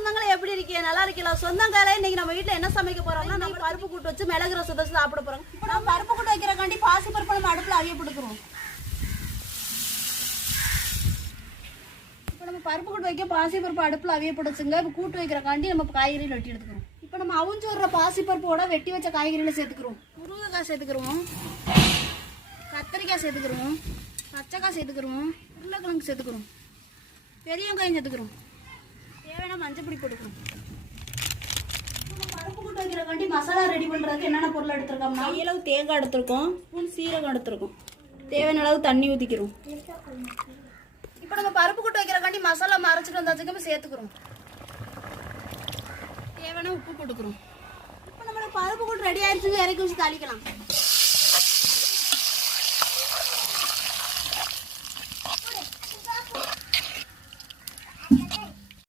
சொந்தங்களே எப்படி இருக்கீங்க? நல்லா இருக்கீங்களா? சொந்தங்களே இன்னைக்கு நம்ம வீட்டுல என்ன சமைக்க போறோம்னா நம்ம பருப்பு கூட்டு வச்சு மிளகு ரசம் வச்சு சாப்பிட போறோம். இப்போ நம்ம பருப்பு கூட்டு வைக்கிறக்காண்டி பாசி பருப்பு நம்ம அடுப்புல அவிய போட்டுக்கிறோம். இப்போ நம்ம பருப்பு கூட்டு வைக்க பாசி பருப்பு அடுப்புல அவிய போட்டுச்சுங்க. இப்போ கூட்டு வைக்கிறக்காண்டி நம்ம காய்கறி வெட்டி எடுத்துக்கிறோம். இப்போ நம்ம அவிஞ்சு வர்ற பாசி பருப்போட வெட்டி வச்ச காய்கறிகளை சேர்த்துக்கிறோம். முருங்கைக்காய் சேர்த்துக்கிறோம், கத்திரிக்காய் சேர்த்துக்கிறோம், பச்சைக்காய் சேர்த்துக்கிறோம், உருளைக்கிழங்கு சேர்த்துக்கிறோம், பெரிய வெங்காயம் சேர்த்துக்கிறோம், தேவையான மஞ்சள் பொடி போட்டுக்கிறோம். பருப்பு கூட்டு வைக்கிறக்காண்டி மசாலா ரெடி பண்ணுறதுக்கு என்னென்ன பொருள் எடுத்துருக்கோம்னா அளவு தேங்காய் எடுத்துருக்கோம், ஸ்பூன் சீரகம் எடுத்துருக்கோம், தேவையான அளவு தண்ணி ஊற்றிக்கிறோம். இப்போ நம்ம பருப்பு கூட்டு வைக்கிறக்காண்டி மசாலா மரைச்சிட்டு வந்தாச்சுக்கு சேர்த்துக்கிறோம். தேவையான உப்பு போட்டுக்கிறோம். இப்போ நம்மளோட பருப்பு கூட்டு ரெடி ஆயிடுச்சுங்க, இறக்கி வச்சு தாளிக்கலாம்.